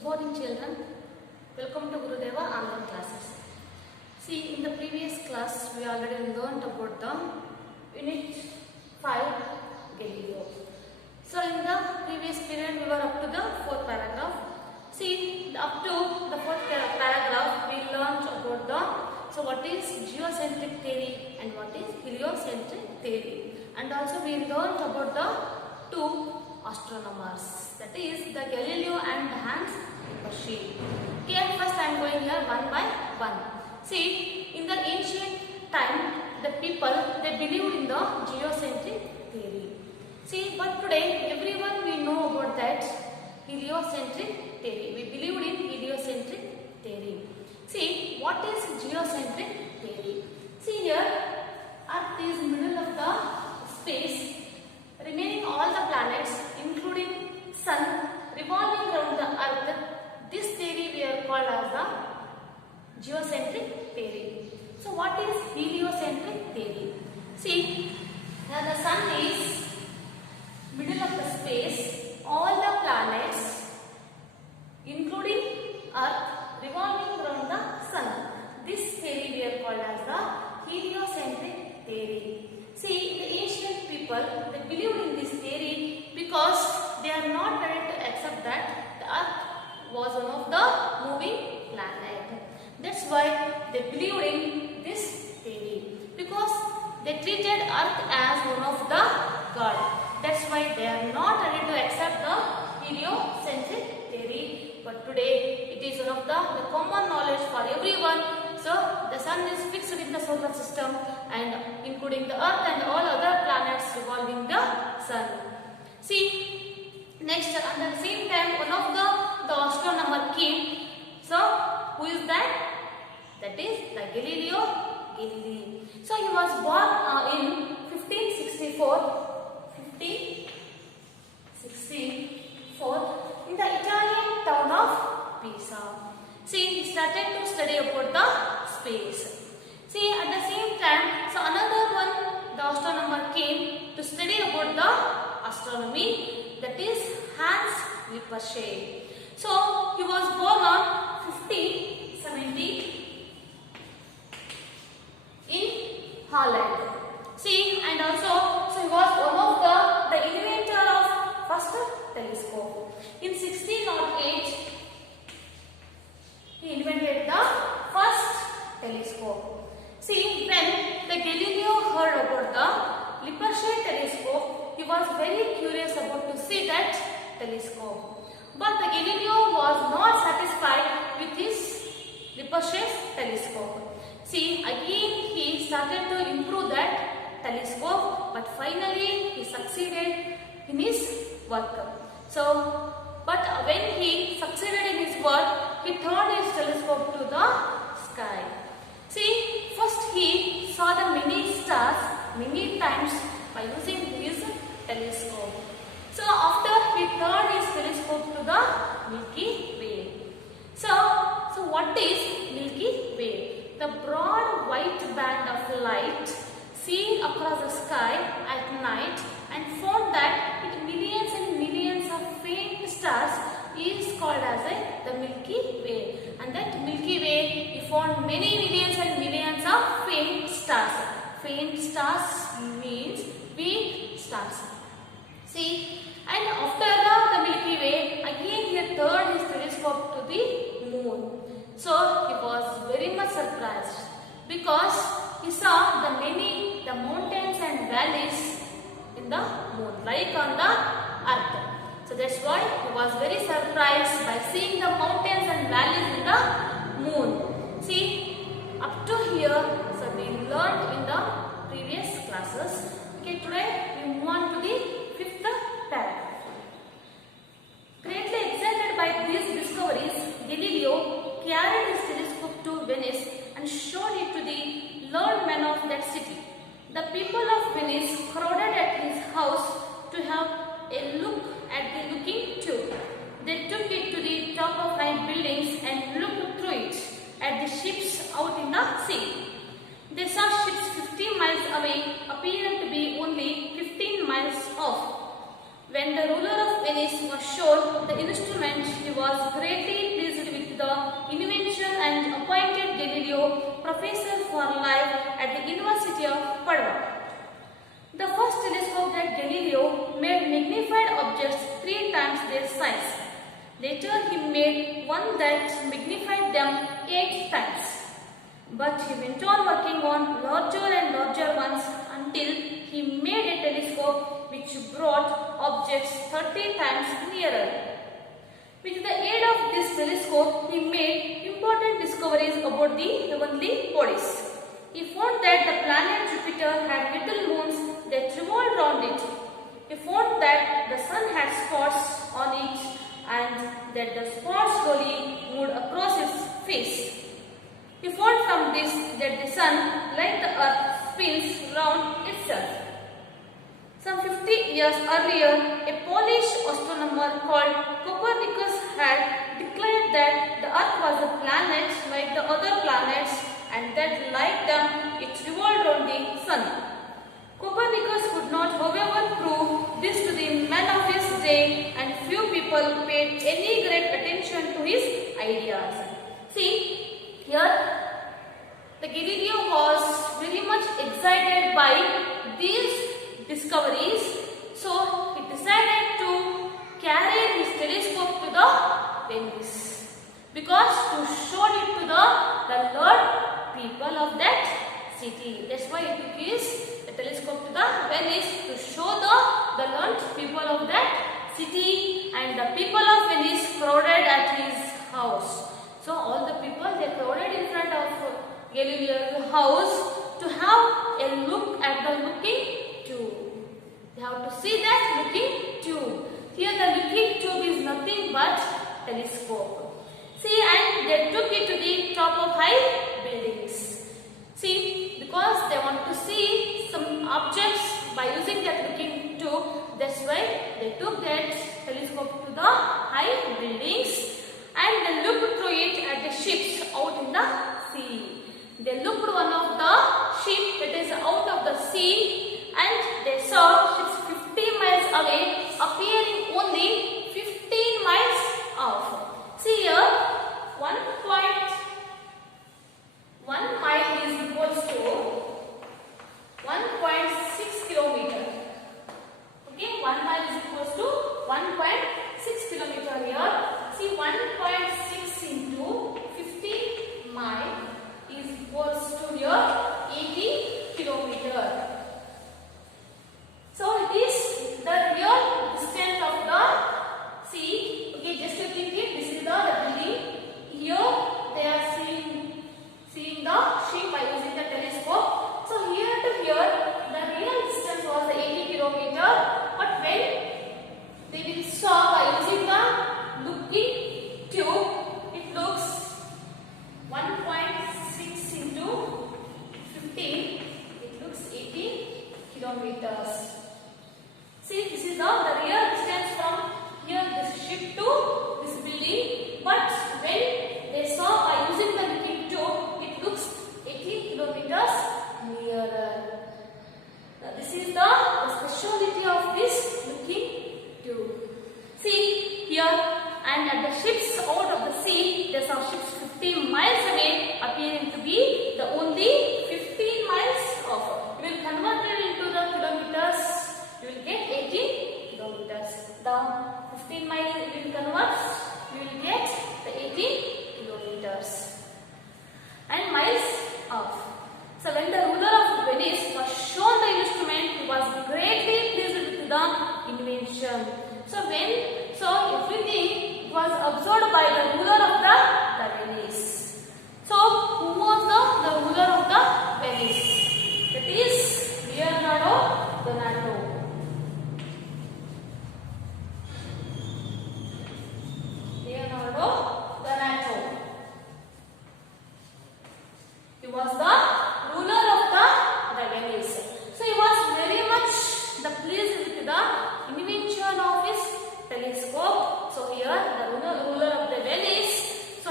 Good morning, children. Welcome to Gurudeva online classes. See, in the previous class, we already learned about the Unit 5 Galileo. So, in the previous period, we were up to the 4th paragraph. See, up to the 4th paragraph, we learned about what is geocentric theory and what is heliocentric theory. And also, we learned about the two astronomers, that is the Galileo and Hans Lippershey. Okay, first I am going here one by one. See, in the ancient time, the people, they believed in the geocentric theory. See, but today everyone we know about that heliocentric theory. We believed in heliocentric theory. See, what is geocentric theory? See here, Earth is middle of the space. Remaining all the planets, including Sun, revolving around the Earth. This theory we are called as the geocentric theory. So, what is heliocentric theory? See, now the Sun is middle of the space. All the planets, including Earth, revolving around the Sun. This theory we are called as the heliocentric theory. See, the ancient people, they believed in this theory because they are not ready to accept that the Earth was one of the moving planet. That's why they believed in this theory, because they treated Earth as one of the God. That's why they are not ready to accept the heliocentric theory. But today it is one of the common knowledge for everyone. So, the Sun is fixed in the solar system and including the Earth and all other planets revolving the Sun. See, next at the same time one of the astronomer came. So, who is that? That is the Galileo Galilei. So, he was born in 1564 in the Italian town of Pisa. See, he started to study about the space. See, at the same time, so another one, the astronomer came to study about the astronomy, that is Hans Lippershey. So, he was born on 1570 in Holland. See, and also, so he was one of the inventor of first telescope. In 1608, he invented the first telescope. See, when the Galileo heard about the Lippershey telescope, he was very curious about to see that telescope. But the Galileo was not satisfied with his Lippershey's telescope. See, again he started to improve that telescope, but finally he succeeded in his work. So, but when he succeeded in his work, he turned his telescope to the sky. See, first he saw the many stars many times by using his telescope. So, after he turned his telescope to the Milky Way. So what is Milky Way? The broad white band of light seen across the sky at night, and found that with millions and millions of faint stars is called as the Milky Way. And that Milky Way, we found many millions and millions of faint stars. Faint stars means weak stars. See, and after the Milky Way, again he turned his telescope to the moon. So he was very much surprised because he saw the mountains and valleys in the moon, like on the earth. So that's why he was very surprised by seeing the mountains and valleys in the moon. See, up to here, so we learned in the previous classes. Okay, today we move on to the 5th paragraph. Greatly excited by these discoveries, Galileo carried his telescope to Venice and showed it to the learned men of that city. The people of Venice crowded at his house to have a look at the looking tube. They took it to the top of high buildings and looked through it at the ships out in the sea. They saw ships 50 miles away appearing to be only 15 miles off. Venice was shown the instrument, he was greatly pleased with the invention and appointed Galileo professor for life at the University of Padua. The first telescope that Galileo made magnified objects 3 times their size. Later he made one that magnified them 8 times. But he went on working on larger and larger ones until he made a telescope which brought objects 30 times nearer. With the aid of this telescope, he made important discoveries about the heavenly bodies. He found that the planet Jupiter had little moons that revolved around it. He found that the sun had spots on it and that the spots slowly moved across its face. He found from this that the sun, like the earth, spins round itself. Some 50 years earlier, a Polish astronomer called Copernicus had declared that the earth was a planet like the other planets and that like them it revolved around the sun. Copernicus could not however prove this to the men of his day and few people paid any great attention to his ideas. See, here the Galileo was very much excited by these discoveries, so he decided to carry his telescope to the Venice because to show it to the learned people of that city. That's why he took the telescope to the Venice to show the learned people of that city, and the people of Venice crowded at his house. So all the people, they crowded in front of Galileo's house to have a look at the looking tube. They have to see that looking tube. Here the looking tube is nothing but telescope. See, and they took it to the top of high buildings. See, because they want to see some objects by using that looking tube, that's why they took that telescope to the high buildings and they looked through it at the ships out in the sea. They looked one of the ship that is out of the sea and they saw ships 50 miles away appearing only 15 miles off. See here, 1 mile is equals to 1.6 kilometer. Okay, 1 mile is equals to 1.6 kilometer here. See, 1.6 into 50 mile is equals to here 80 kilometer. So it is the real distance of the sea. Okay, just to think it, this is the building. Here they are seeing the ship by using the telescope. So here to here, the real distance was 80 kilometer. But when they will saw by using the looking tube, it looks 1.6 into 15. It looks 80 kilometers. See, this is the real distance from here this ship to this building. But when they saw by using the looking tube, it looks 80 kilometers nearer. Now, this is the speciality of this looking tube. See here, and at the ships out of the sea, there are ships 50 miles away, appearing to be the only 15 miles off. You will convert it into the kilometers. You will get 80 kilometers. The 15 miles you will convert, you will get the 80 kilometers. And miles off. So when the ruler of Venice was shown the instrument, he was greatly pleased with the invention. So everything was observed by the ruler of the Venice. So who was the ruler of the Venice? That is Leonardo Donato. He was the ruler of the Venice. So he was very much pleased with the invention of his telescope. So here the ruler of the Venice. So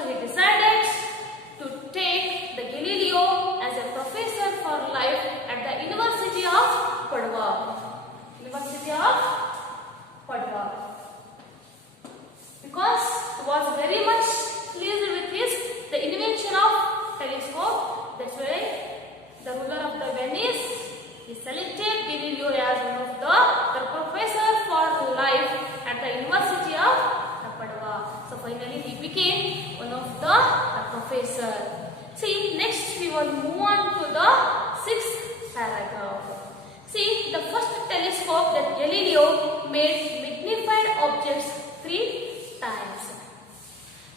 He selected Galileo as one of the professor for life at the University of Padua. So finally he became one of the professor. See, next we will move on to the sixth paragraph. See, the first telescope that Galileo made magnified objects 3 times.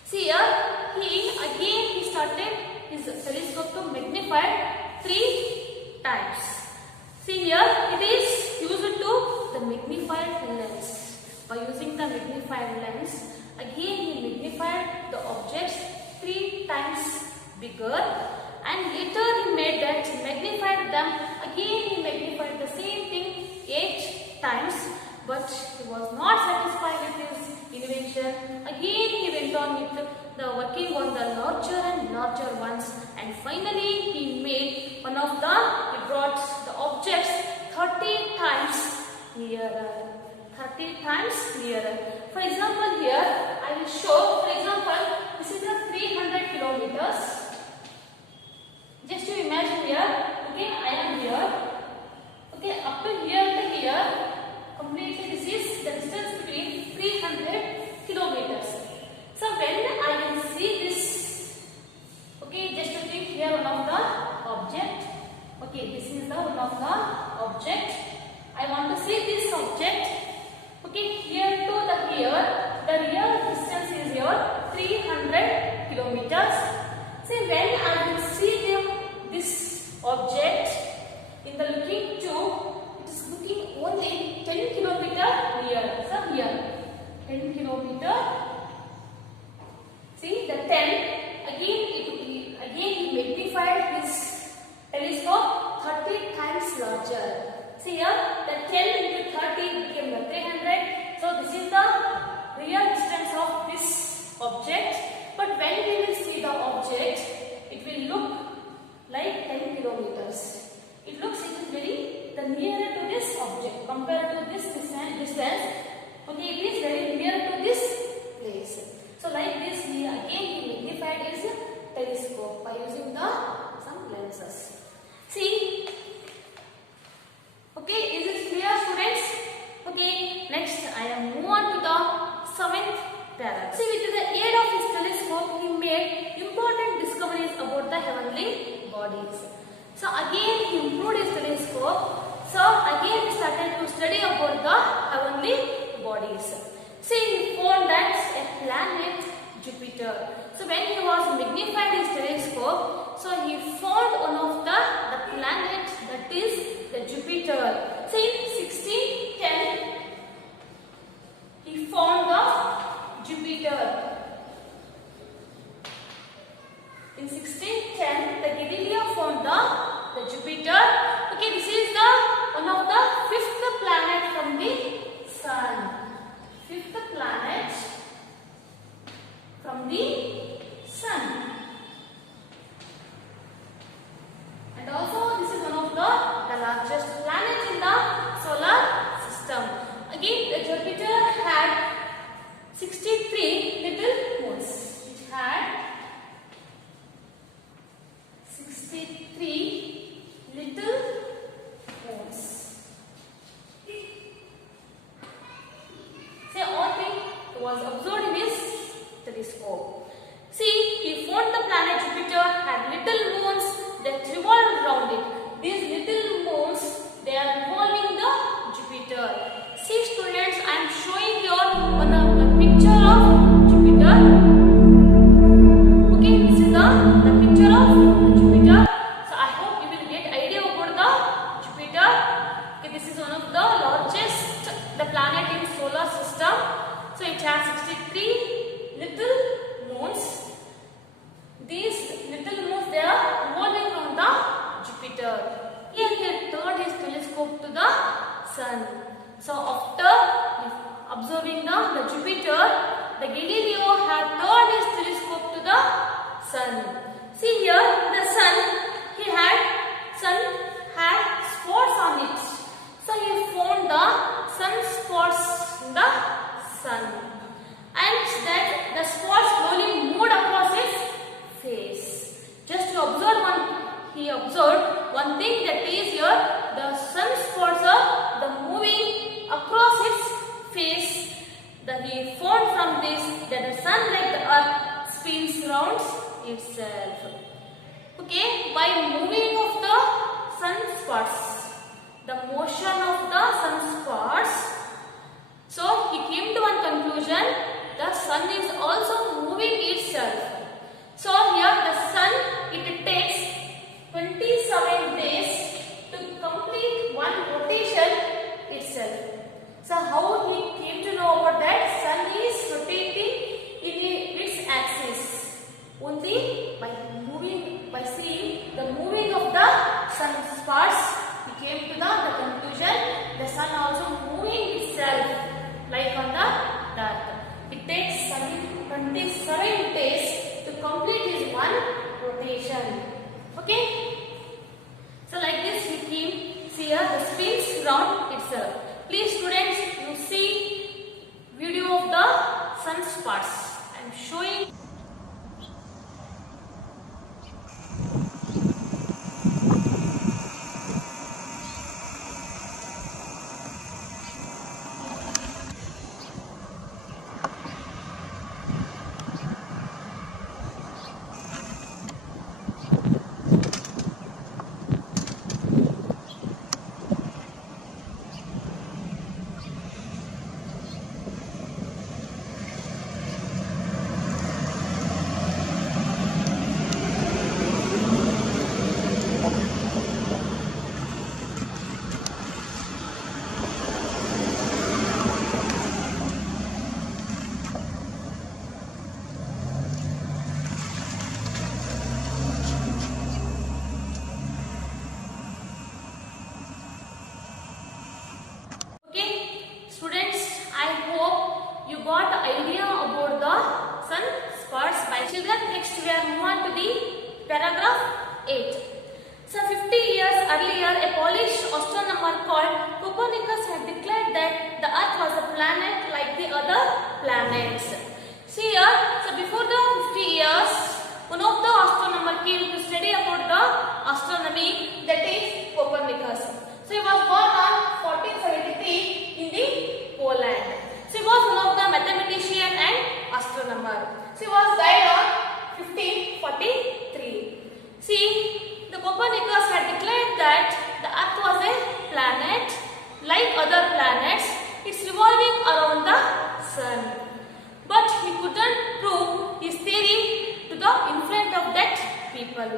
See here, he started his telescope to magnify 3 times. See here, it is used to the magnified lens. By using the magnified lens, again he magnified the objects 3 times bigger, and later he made that magnified them. Again he magnified the same thing 8 times, but he was not satisfied with his invention. Again he went on with the working on the larger and larger ones, and finally he brought the objects 30 times nearer. 30 times nearer. For example, here I will show. For example, this is a 300 kilometers. Just to imagine here. Okay, I am here. Okay, up to here to here. Completely, this is the distance between 300 kilometers. So when I will see this, okay, just to think here one of the object. Okay, this is the one of the object. I want to see this object. Okay, here to the here, the real distance is here 300 kilometers. See, when I will see this object in the looking tube, it is looking only 10 kilometer near. So here, 10 kilometer. See the 10. Again he magnified his telescope 30 times larger. See here, the 10 into 30 became the 300. So this is the real distance of this object. But when we will see the object, it will look like 10 kilometers. It is very nearer to this object compared to this distance. Okay, it is very near to this place. So like this, he magnified his telescope by using some lenses. See. Okay, is it clear, students? Okay, next I am move on to the 7th paragraph. See, with the aid of his telescope, he made important discoveries about the heavenly bodies. So again he improved his telescope. So again he started to study about the heavenly bodies. See, he found that a planet Jupiter. So when he was magnified his telescope, so he found one of the planet, that is the Jupiter. See, in 1610 he found the Jupiter. In 1610 the Galileo found the Jupiter. Okay, this is the one of the 5th planet from the Sun. 5th planet from the Sun. And also this is one of the largest planet in the solar system. Again, the Jupiter had 63 little moons. It had 63 little moons. Say all thing was observed in his telescope. See, he found the planet Jupiter had little moons that revolved around it. These little moons, they are revolving the Jupiter. See, students, I am showing you one of the picture of Jupiter. Okay, this is the picture of Jupiter. So I hope you will get idea about the Jupiter. Okay, this is one of the largest planet in solar system. So it has 63 little moons. These little moons, they are revolving around the Jupiter. Here he turned his telescope to the Sun. So after observing the Jupiter, the Galileo had turned his telescope to the Sun. See here, the Sun had spots on it. So he found the sunspots in the Sun, and that the spots slowly moved across his face. Just to observe he observed one thing, that is here the he found from this that the sun, like the earth, spins round itself. Okay, by moving of the sunspots, the motion of the sunspots, so he came to one conclusion: the sun is also moving itself. So here the sun, it takes 27 days to complete one rotation itself. So how he came to know about that? Sun is rotating in its axis only by moving, by seeing the moving of the sunspots. He came to the conclusion the sun also moving itself like on the earth. It takes 27 days to complete his one rotation. Okay. So like this we came, see here the spins round itself. Please students, you see video of the sunspots. I am showing. Next we are move on to the paragraph 8. So 50 years earlier, a Polish astronomer called Copernicus had declared that the Earth was a planet like the other planets. See here, so before the 50 years, one of the astronomers came to study about the astronomy, that is Copernicus. So he was born on 1473 in the Poland. So he was one of the mathematician and astronomer. So he was died on 1543. See, the Copernicus had declared that the Earth was a planet like other planets. It's revolving around the sun. But he couldn't prove his theory to the influence of that people.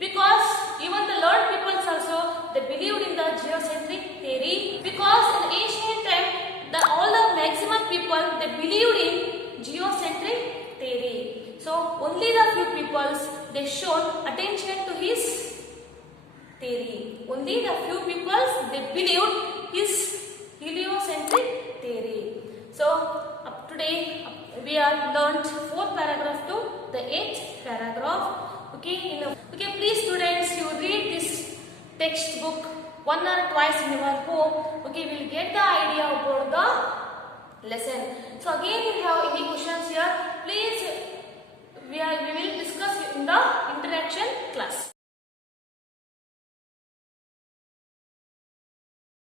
Because even the learned peoples also, they believed in the geocentric theory. Because in ancient time, all the maximum people, they believed in geocentric theory. So only the few peoples, they showed attention to his theory. Only the few peoples, they believed his heliocentric theory. So up today we have learnt 4th paragraph to the 8th paragraph. Okay, please students, you read this textbook one or twice in your home. Okay, we will get the idea about the lesson. So again, if you have any questions here, please we will discuss in the interaction class.